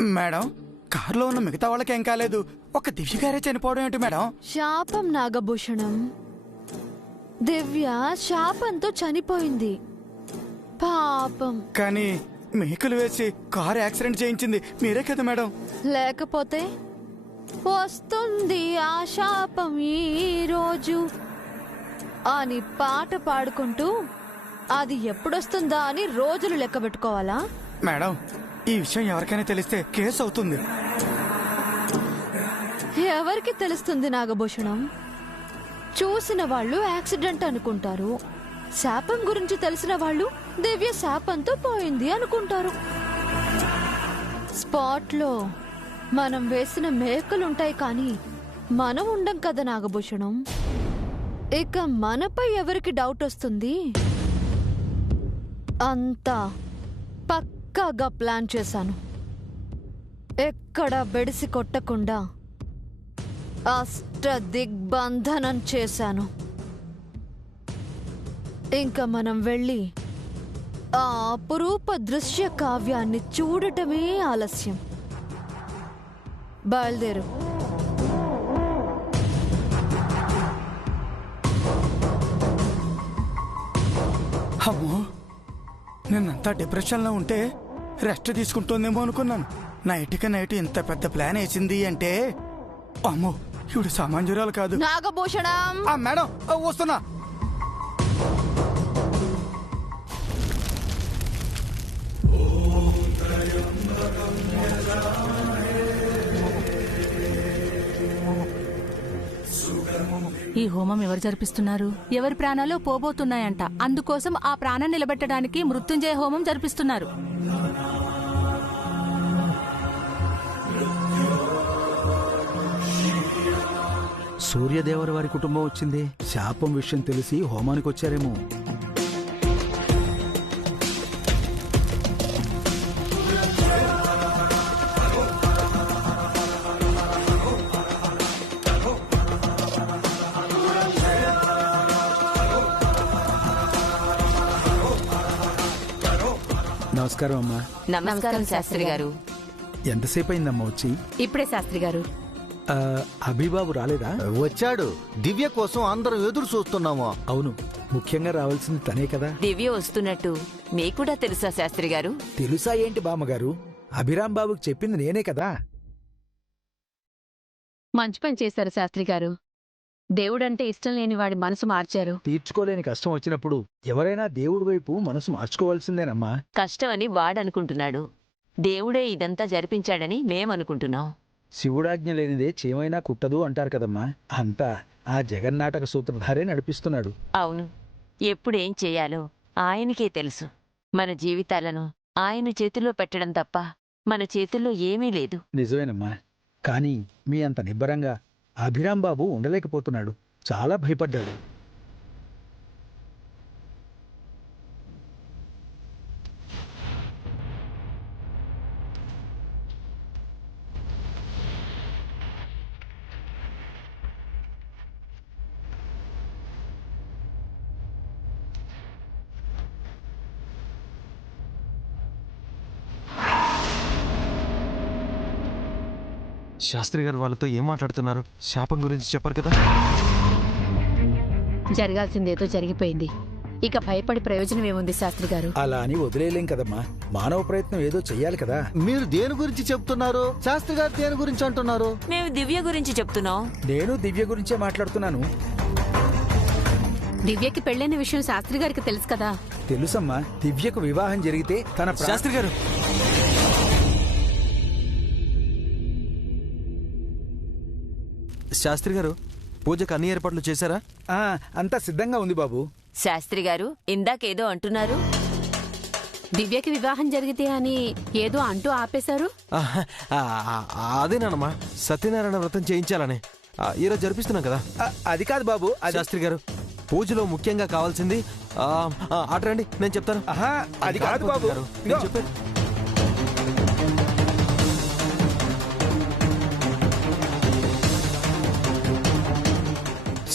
Madam, కారులో ఉన్న మిగతా వాళ్ళకేం కాలేదు, ఒక దివ్య గారే చనిపోవడం ఏంటి మేడం? శాపం నాగభూషణం. దివ్య శాపంతో చనిపోయింది పాపం. కానీ మేకులు వేసి కారు యాక్సిడెంట్ చేయించింది మీరే కదా మేడం? లేకపోతే వస్తుంది ఆ శాపం ఈ రోజు అని పాట పాడుకుంటూ అది ఎప్పుడొస్తుందా అని రోజులు లెక్క పెట్టుకోవాలా? మేడం, ఈ విషయం ఎవరికైనా తెలిస్తే కేసు అవుతుంది. ఎవరికి తెలుస్తుంది నాగభూషణం? చూసిన వాళ్ళు యాక్సిడెంట్ అనుకుంటారు, శాపం గురించి తెలిసిన వాళ్ళు దివ్య శాపంతో పోయింది అనుకుంటారు. స్పాట్ లో మనం వేసిన మేకలుంటాయి కానీ మనం ఉండం కదా నాగభూషణం. ఇక మనపై ఎవరికి డౌట్ వస్తుంది? అంతా పక్కాగా ప్లాన్ చేశాను. ఎక్కడ బెడిసి కొట్టకుండా అష్ట దిగ్బంధనం చేశాను. ఇంకా మనం వెళ్ళి ఆ అపురూప దృశ్య కావ్యాన్ని చూడటమే ఆలస్యం. బయలుదేరు. అమ్మో, నేనంతా డిప్రెషన్లో ఉంటే రెస్ట్ తీసుకుంటుందేమో అనుకున్నాను. నైట్ ఇంత పెద్ద ప్లాన్ వేసింది అంటే అమ్మో, ఇవిడు సామాన్యురాలు కాదు. నాగభూషణం! మేడం వస్తున్నా. ఈ హోమం ఎవరు జరిపిస్తున్నారు? ఎవరి ప్రాణాలు పోబోతున్నాయంట. అందుకోసం ఆ ప్రాణం నిలబెట్టడానికి మృత్యుంజయ హోమం జరిపిస్తున్నారు. సూర్యదేవర వారి కుటుంబం వచ్చింది. శాపం విషయం తెలిసి హోమానికి వచ్చారేమో. నమస్కారం అమ్మా. నమస్కారం శాస్త్రి గారు. ఎంతసేపు అయిందమ్మా వచ్చి? ఇప్పుడే శాస్త్రి గారు. అభిబాబు రాలేదా? వచ్చాడు. దివ్య కోసం అందరం ఎదురు చూస్తున్నాము. అవును, ముఖ్యంగా రావాల్సింది తనే కదా. దివ్య వస్తున్నట్టు మీకు కూడా తెలుసా శాస్త్రి గారు? తెలుసా ఏంటి బామ్మగారు? అభిరామ్ బాబుకి చెప్పింది నేనే కదా. మంచి పని చేశారు శాస్త్రి గారు. దేవుడంటే ఇష్టం లేని వాడి మనసు మార్చారు. తీర్చుకోలేని కష్టం వచ్చినప్పుడు ఎవరైనా దేవుడి వైపు మనసు మార్చుకోవాల్సిందేనమ్మా. కష్టం అని వాడనుకుంటున్నాడు, దేవుడే ఇదంతా జరిపించాడని మేమనుకుంటున్నాం. శివుడాజ్ఞ లేనిదే చేమైనా కుట్టదు అంటారు కదమ్మా. అంతా ఆ జగన్నాటక సూత్రధారే నడిపిస్తున్నాడు. అవును, ఎప్పుడేం చెయ్యాలో ఆయనకే తెలుసు. మన జీవితాలను ఆయన చేతిలో పెట్టడం తప్ప మన చేతుల్లో ఏమీ లేదు. నిజమేనమ్మా, కానీ మీ అంత నిబ్బరంగా అభిరామ్ బాబు ఉండలేకపోతున్నాడు. చాలా భయపడ్డాడు. శాస్త్రి గారు వాళ్ళతో ఏం మాట్లాడుతున్నారు? శాపం గురించి చెప్పారు కదా. జరగాల్సిందేదో జరిగిపోయింది. ఇక భయపడి ప్రయోజనం ఏముంది శాస్త్రి గారు? అలా అని వదిలేయలేం కదమ్మా. మానవ ప్రయత్నం ఏదో చెయ్యాలి కదా. మీరు దేని గురించి చెప్తున్నారు? శాస్త్రి గారు దేని గురించి అంటున్నారు? మేము దివ్య గురించి చెప్తున్నాం. నేను దివ్య గురించే మాట్లాడుతున్నాను. దివ్యకి పెళ్ళైన విషయం శాస్త్రి గారికి తెలుసు కదా. తెలుసమ్మా, దివ్యకు వివాహం జరిగితే తన శాస్త్రి గారు, శాస్త్రి గారు పూజకు అన్ని ఏర్పాట్లు చేశారా? అంతా సిద్ధంగా ఉంది బాబు. శాస్త్రి గారు ఇందాకేదో అంటున్నారు. దివ్యకి వివాహం జరిగితే అని ఏదో అంటూ ఆపేశారు. అదేనమ్మా, సత్యనారాయణ వ్రతం చేయించాలని ఈరోజు జరిపిస్తున్నాం కదా. అది కాదు బాబు. శాస్త్రి గారు, పూజలో ముఖ్యంగా కావాల్సింది అటరండి, నేను చెప్తాను. అది కాదు బాబు. చెప్పాను.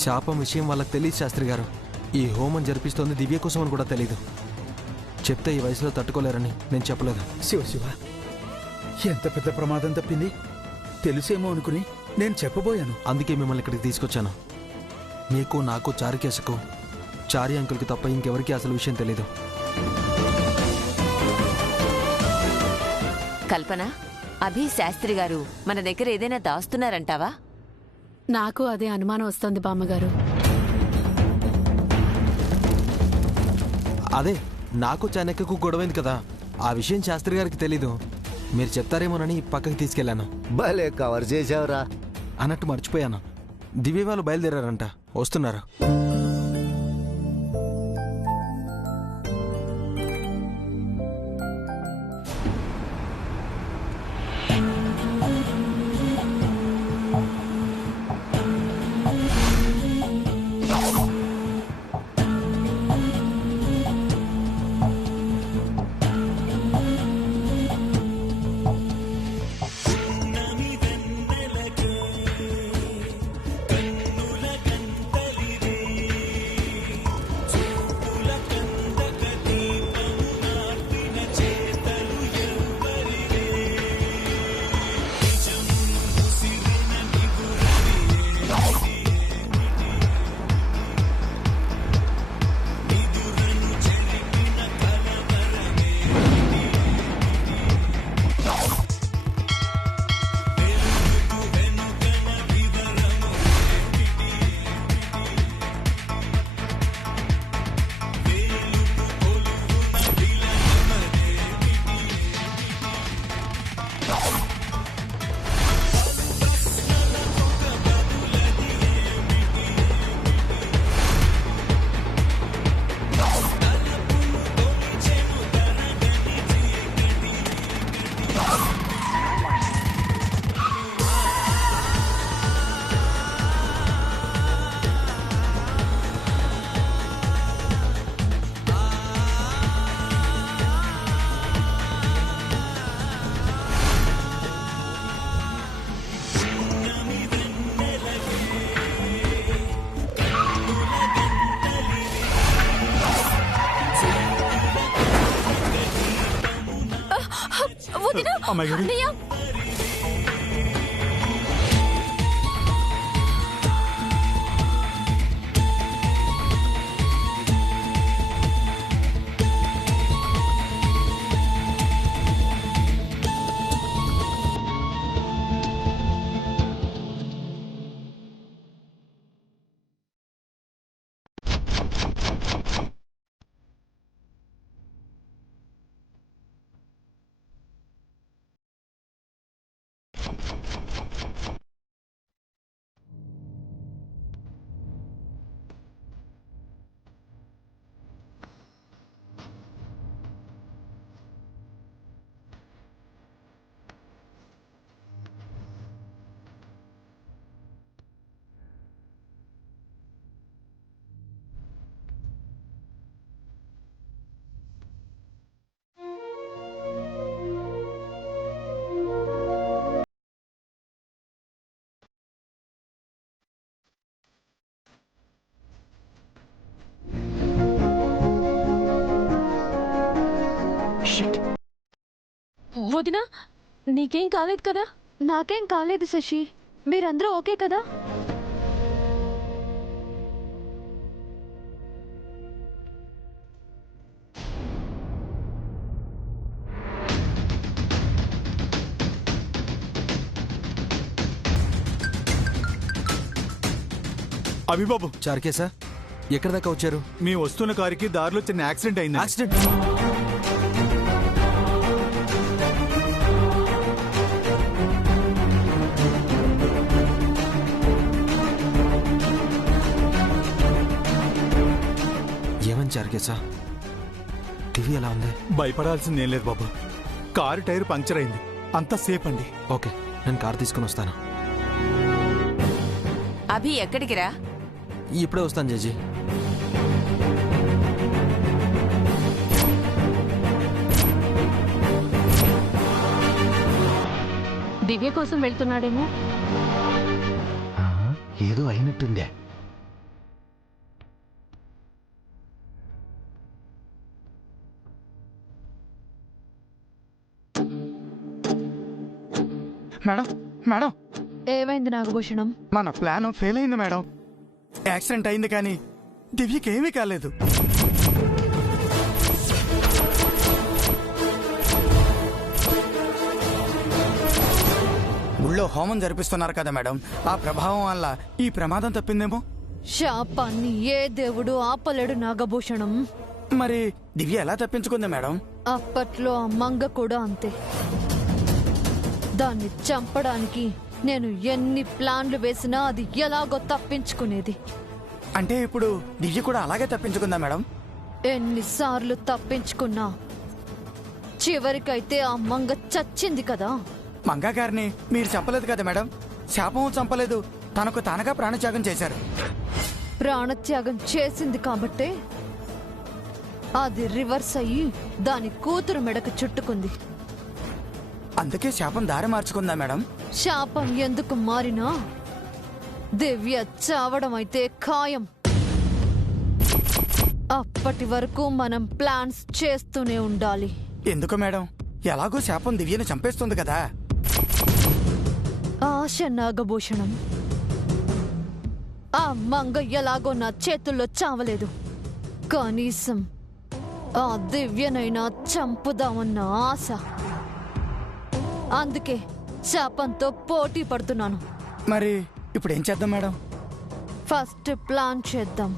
శాపం విషయం వాళ్ళకి తెలియదు శాస్త్రి గారు. ఈ హోమం జరిపిస్తోంది దివ్య కోసం అని కూడా తెలీదు. చెప్తే ఈ వయసులో తట్టుకోలేరని నేను చెప్పలేదు. శివ శివ, ఎంత పెద్ద ప్రమాదం తప్పింది. తెలుసేమో అనుకుని నేను చెప్పబోయాను. అందుకే మిమ్మల్ని ఇక్కడికి తీసుకొచ్చాను. మీకు, నాకు, చారుకేశకు, చారి అంకుల్కి తప్ప ఇంకెవరికి అసలు విషయం తెలీదు. కల్పన, అభి శాస్త్రి గారు మన దగ్గర ఏదైనా దాస్తున్నారంటావా? నాకు అదే అనుమానం వస్తోంది బామ్మగారు. అదే నాకు చాణక్యకు గొడవైంది కదా, ఆ విషయం శాస్త్రి గారికి తెలీదు. మీరు చెప్తారేమోనని పక్కకి తీసుకెళ్లాను. భలే కవర్ చేసావురా. అన్నట్టు మర్చిపోయాను, దివ్య వాళ్ళు బయలుదేరారంట, వస్తున్నారు. అమ్మాయి గారు, వదినా, నీకేం కాలేదు కదా? నాకేం కాలేదు శశి. మీరందరూ ఓకే కదా? అభిబాబు, చారుకేశా, ఎక్కడి దాకా వచ్చారు? మీ వస్తున్న కారుకి దారిలో చిన్న యాక్సిడెంట్ అయింది. యాక్సిడెంట్? ఏమని చారుకేశా? దివ్య ఎలా ఉంది? భయపడాల్సిందేం లేదు బాబు. కారు టైర్ పంక్చర్ అయింది, అంతా సేఫ్ అండి. ఓకే, నేను కారు తీసుకుని వస్తాను. అభి ఎక్కడికి రా? ఇప్పుడే వస్తాను జేజీ. దివ్య కోసం వెళ్తున్నాడేమో. ఏదో అయినట్టుందే. మేడం మేడం ఏమైంది నాగభూషణం? మన ప్లాన్ ఫెయిల్ అయింది మేడం. యాక్సిడెంట్ అయింది కానీ దివ్యకి ఏమీ కాలేదు. ఊళ్ళో హోమం జరిపిస్తున్నారు కదా మేడం, ఆ ప్రభావం వల్ల ఈ ప్రమాదం తప్పిందేమో. శాపాన్ని ఏ దేవుడు ఆపలేడు నాగభూషణం. మరి దివ్య ఎలా తప్పించుకుంది మేడం? అప్పట్లో ఆ మంగ కూడా అంతే. దాన్ని చంపడానికి నేను ఎన్ని ప్లాన్లు వేసినా అది ఎలాగో తప్పించుకునేది. అంటే ఇప్పుడు దివ్య కూడా అలాగే తప్పించుకుందా మేడం? ఎన్నిసార్లు తప్పించుకున్నా చివరికైతే ఆ మంగ చచ్చింది కదా. మంగా గారిని మీరు చంపలేదు కదా మేడం? శాపం చంపలేదు, తనకు తానుగా ప్రాణత్యాగం చేశారు. ప్రాణత్యాగం చేసింది కాబట్టే అది రివర్స్ అయ్యి దాని కూతురు మెడకు చుట్టుకుంది. అందుకే శాపం దారి మార్చుకుందా మేడం? శాపం ఎందుకు మారినా దివ్య చావడం అయితే ఖాయం. అప్పటి వరకు మనం ప్లాన్స్ చేస్తూనే ఉండాలి. ఎందుకు మేడం? ఎలాగో శాపం దివ్యను చంపేస్తుంది కదా. ఆశ నాగభూషణం. ఆ మంగ ఎలాగో నా చేతుల్లో చావలేదు. కనీసం ఆ దివ్యనైనా చంపుదామన్న ఆశ. అందుకే శాపంతో పోటీ పడుతున్నాను. మరి ఇప్పుడు ఏం చేద్దాం మేడం? ఫస్ట్ ప్లాన్ చేద్దాం.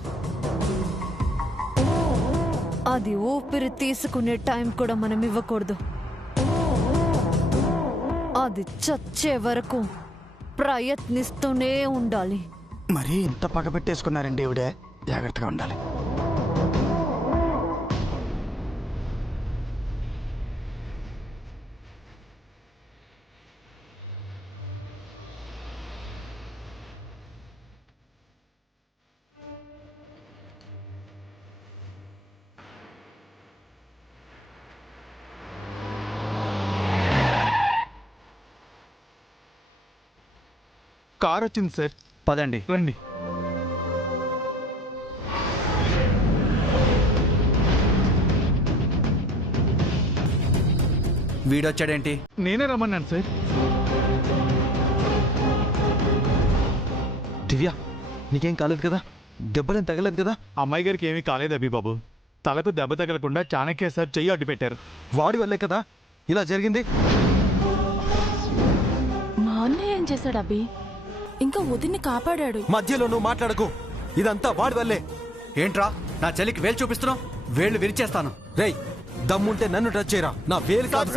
అది ఊపిరి తీసుకునే టైం కూడా మనం ఇవ్వకూడదు. అది చచ్చే వరకు ప్రయత్నిస్తూనే ఉండాలి. మరి ఇంత పగ పెట్టేసుకున్నారండి ఇవిడే, జాగ్రత్తగా ఉండాలి. కార్ వచ్చింది సార్. పదండి. రండి. వీడొచ్చాడేంటి? నేనే రమ్మన్నాను సార్. దివ్య, నీకేం కాలేదు కదా? దెబ్బలేం తగలేదు కదా? అమ్మాయి గారికి ఏమీ కాలేదు అభిబాబు. తలకు దెబ్బ తగలకుండా చాణక్య సార్ చెయ్యి అడ్డు పెట్టారు. వాడి వల్లే కదా ఇలా జరిగింది. మా అన్నయ్య ఏం చేశాడు అభి? ఇంకా వదిన్ని కాపాడాడు. మధ్యలో నువ్వు మాట్లాడకు, ఇదంతా వాడి వల్లే. ఏంట్రా నా చెల్లికి వేలు చూపిస్తున్నావు? వేళ్ళు విరిచేస్తాను. రేయ్, దమ్ముంటే నన్ను టచ్ చేయరా, నా వేలు కాదు.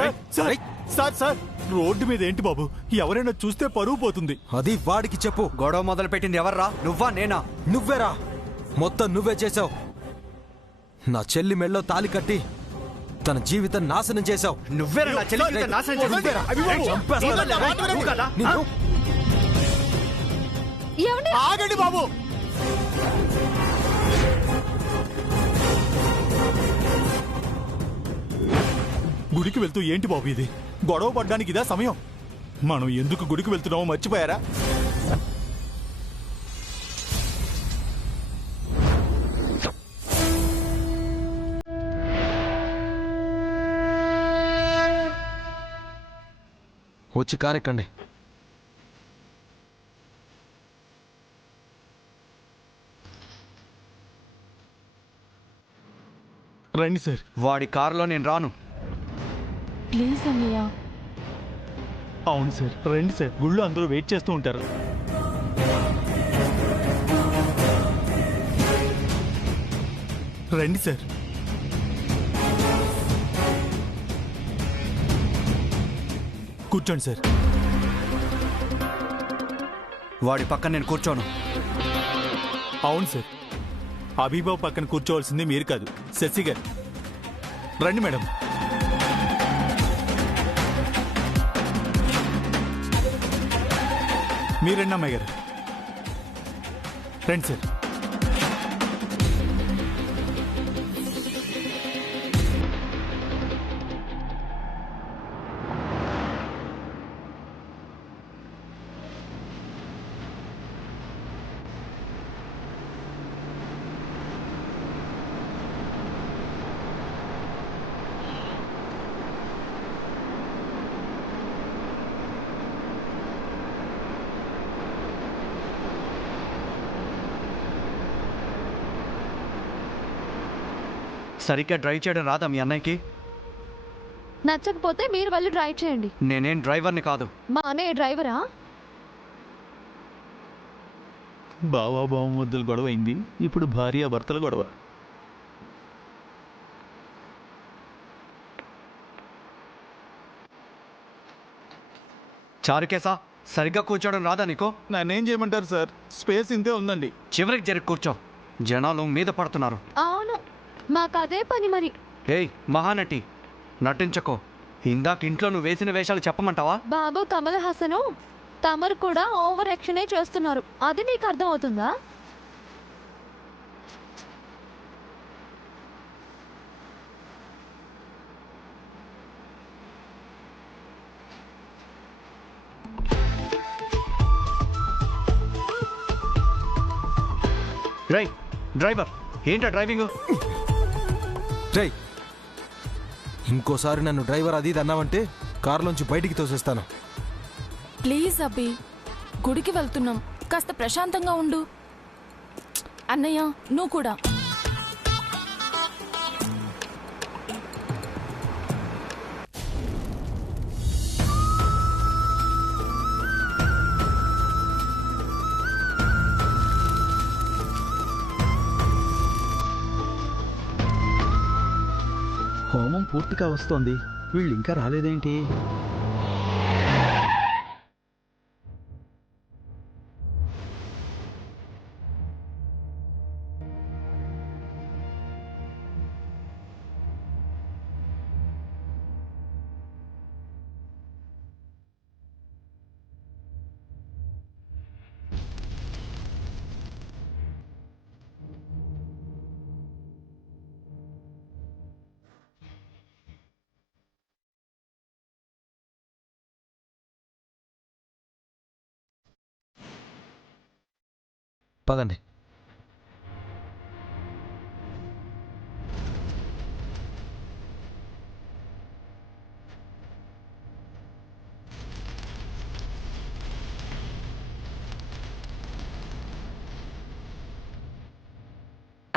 సార్ సార్ రోడ్డు మీద ఏంటి బాబు? ఎవరైనా చూస్తే పరువు పోతుంది. అది వాడికి చెప్పు. గొడవ మొదలు పెట్టింది ఎవర్రా? నువ్వా నేనా? నువ్వేరా, మొత్తం నువ్వే చేసావు. నా చెల్లి మెళ్ళో తాలి కట్టి తన జీవితం నాశనం చేశావు. నువ్వేరా నా చెల్లి జీవితం నాశనం చేశావు. ఆగండి బాబు. గుడికి వెళ్తూ ఏంటి బాబు ఇది? గొడవ పడ్డానికి ఇదా సమయం? మనం ఎందుకు గుడికి వెళ్తున్నామో మర్చిపోయారా? వచ్చి కారెక్కండి. రండి సార్. వాడి కారులో నేను రాను. ప్లీజ్ అన్నయ్య. అవును సార్, రండి సార్. గుళ్ళు అందరూ వెయిట్ చేస్తూ ఉంటారు. రండి సార్. కూర్చోండి సార్. వాడి పక్కన నేను కూర్చోను. అవును సార్, అభిబాబు పక్కన కూర్చోవలసింది మీరు కాదు, శశి గారు. రండి మేడం. మీరండి అమ్మాయి గారు. రండి సార్. సరిగ్గా డ్రైవ్ చేయడం రాదా మీ అన్నయ్యకి? నచ్చకపోతే మీరు వెళ్ళి డ్రైవ్ చేయండి. నేనేం డ్రైవర్ని కాదు. మా అన్నయ్య డ్రైవరా? బావా బావమద్దుల గొడవ అయింది, ఇప్పుడు భార్య భర్తల గొడవ. చారుకేసా, సరిగ్గా కూర్చోవడం రాదా నీకు? నన్నేం చేయమంటారు సార్, స్పేస్ ఇంతే ఉందండి. చివరికి జరిగి కూర్చో, జనాలు మీద పడుతున్నారు. అవును, మాకు అదే పని మరి. ఏయ్ మహానటి, నటించకో. ఇందాక ఇంట్లో నువ్వు వేసిన వేషాలు చెప్పమంటావా? బాబు కమల్ హాసను తమరు కూడా ఓవర్ యాక్షనే చేస్తున్నారు, అది నీకు అర్థం అవుతుందా? డ్రైవర్ ఏంటా డ్రైవింగ్? రే, ఇంకోసారి నన్ను డ్రైవర్ అది ఇది అన్నావంటే కారులోంచి బయటికి తోసేస్తాను. ప్లీజ్ అబ్బి, గుడికి వెళ్తున్నాం, కాస్త ప్రశాంతంగా ఉండు. అన్నయ్య నువ్వు కూడా. హోమం పూర్తిగా వస్తోంది, వీళ్ళు ఇంకా రాలేదేంటి? పదండి.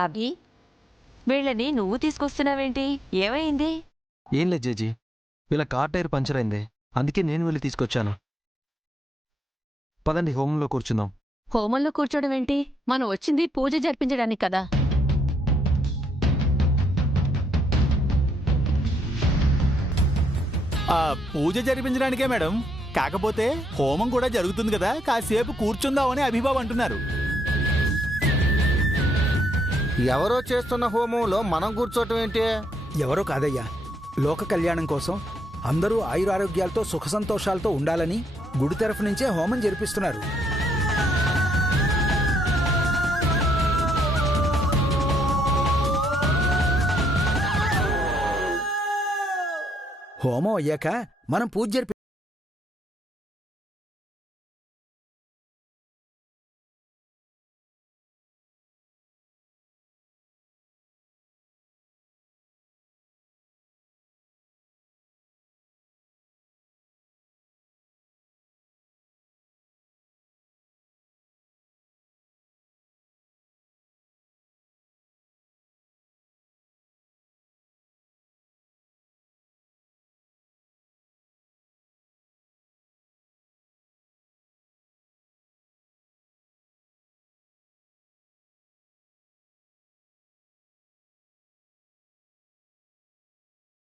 అభి, వీళ్ళని నువ్వు తీసుకొస్తున్నావేంటి? ఏమైంది? ఏం లేదు జేజీ, వీళ్ళ కార్ టైర్ పంచర్ అయింది, అందుకే నేను వెళ్ళి తీసుకొచ్చాను. పదండి, హోమంలో కూర్చుందాం. హోమంలో కూర్చోవడం ఏంటి? మనం వచ్చింది పూజ జరిపించడానికి కదా. పూజ జరిపించడానికే మేడం, కాకపోతే హోమం కూడా జరుగుతుంది కదా, కాసేపు కూర్చుందామని అభిబాబు అంటున్నారు. ఎవరో చేస్తున్న హోమంలో మనం కూర్చోటం ఏంటి? ఎవరో కాదయ్యా, లోక కళ్యాణం కోసం అందరూ ఆయురారోగ్యాలతో సుఖ సంతోషాలతో ఉండాలని గుడి తరఫు నుంచే హోమం జరిపిస్తున్నారు. హోమం అయ్యాక మనం పూజ జరిపి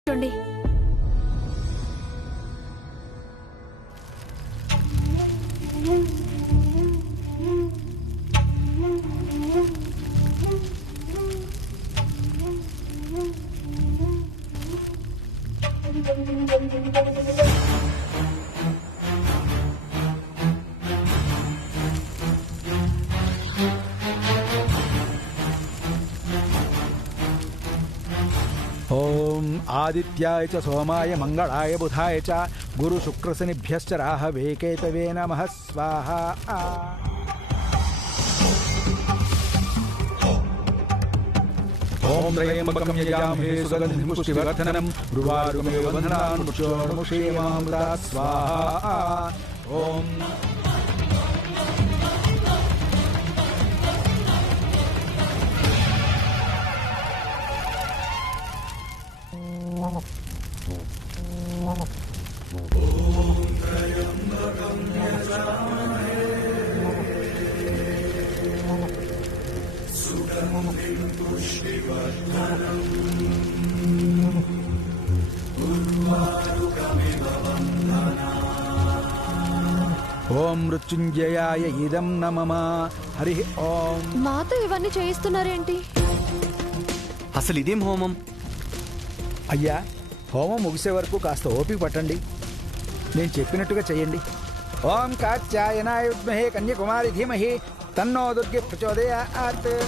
చూడండి. ఓం ఆదిత్యాయ చ సోమాయ మంగళాయ బుధాయ చ గురు శుక్రశనిభ్యశ్చ రాహవే కేతవే నమః స్వాహా. ఓం త్రయంబకం యజామహే సుగంధిం పుష్టివర్ధనం ఉర్వారుకమివ బంధనాన్ మృత్యోర్ముక్షేమామృతా స్వాహా. ఓం ఓం మృత్యుంజయాయ ఇదం నమః. హరి ఓం. మాతో ఇవన్నీ చేయిస్తున్నారేంటి? అసలు ఇదేం హోమం? అయ్యా, హోమం ముగిసే వరకు కాస్త ఓపిక పట్టండి. నేను చెప్పినట్టుగా చెయ్యండి. ఓం కాత్యాయనాయ విద్మహే కన్యకుమారి ధీమహి తన్నో దుర్గే ప్రచోదయాత్.